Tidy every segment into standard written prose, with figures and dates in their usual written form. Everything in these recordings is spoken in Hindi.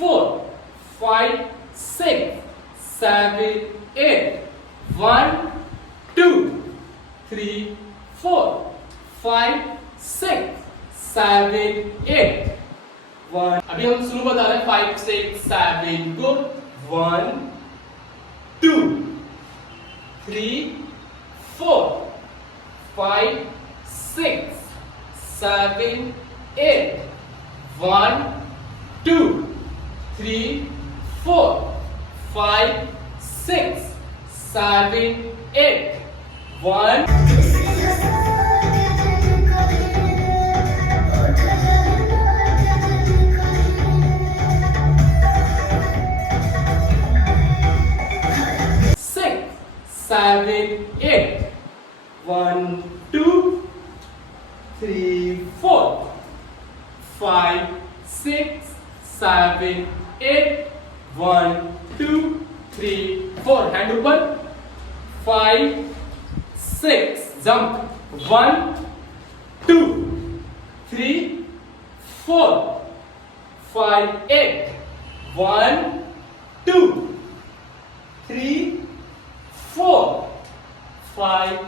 4, 5, 6, 7, 8. 1, 2, 3, 4, 5, 6, 7, 8. 1. अभी हम शुरू बता रहे हैं 5, 6, 7 को 1, 2, 3, 4, 5, 6, 7, 8. 1, 2, 3, 4, 5, 6, 7, 8. 1. Seven, 8. 1, 2, 3, 4, 5, 6, 7, 8. 1, 2, 3, 4. Hand ऊपर. 5, 6. Jump. 1, 2, 3, 4, 5, 8. 1, 2, 3, 4, 5,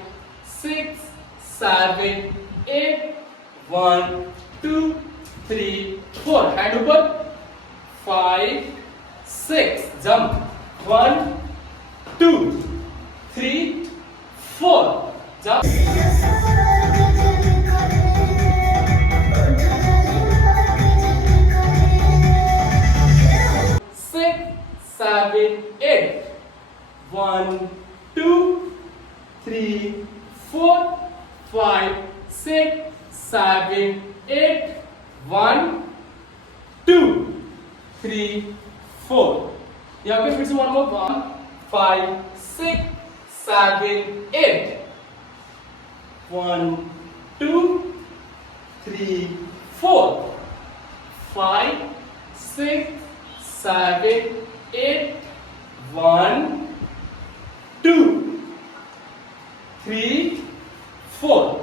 6, 7, 8. 1, 2, 3, 4. Hand ऊपर. 5, 6. Jump. 1, 2, 3, 4. Jump. 6, 7, 8. 1, 2, 3, 4, 5, 6, 7, 8. 1, 2, 3, 4. यहाँ पे फिर से 1 more. 1, 5, 6, 7, 8. 1, 2, 3, 4, 5, 6, 7, 8. 1, 2, 3, 4.